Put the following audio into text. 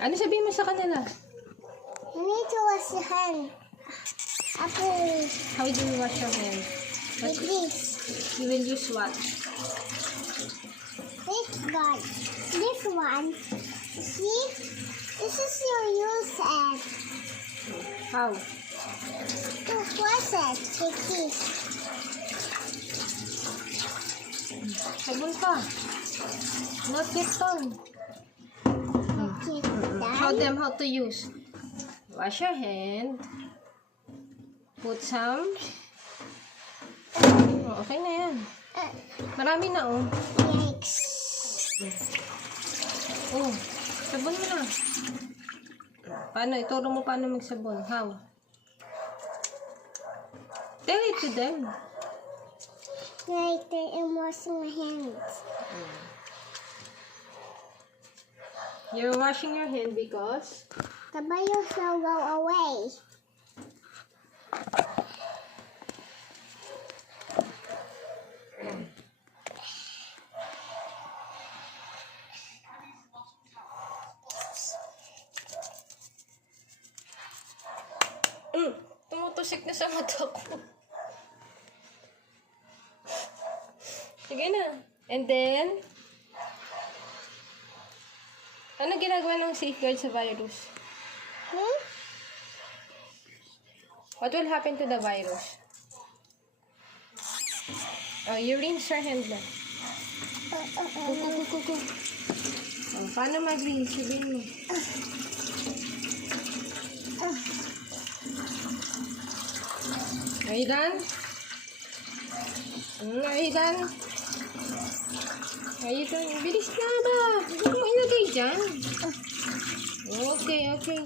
Ano sabihin mo sa kanila? You need to wash your hand. After How do you wash your hands? with this. You will use what? This one. This one. See? This is your use and How? to wash it with this. Sabon pa. Not yet done. Okay, Show done. them how to use. Wash your hand. Put some. Oh, okay na yan. Marami na, oh. Yikes. Oh, sabon mo na. Paano? Ituro mo paano magsabon. How? Tell it to them. Later, I'm washing my hands. You're washing your hand because The virus will go away. tumutusik na sa mata ko. Sige na. And then, ano ginagawa ng safeguard sa virus? What will happen to the virus? Oh, you rinse your hand na. Go. Oh, paano mag-rinse? Sabihin mo. Are you done? Are you done? Are you done? Bilis na ba? Huwag mo ilagay dyan. Okay.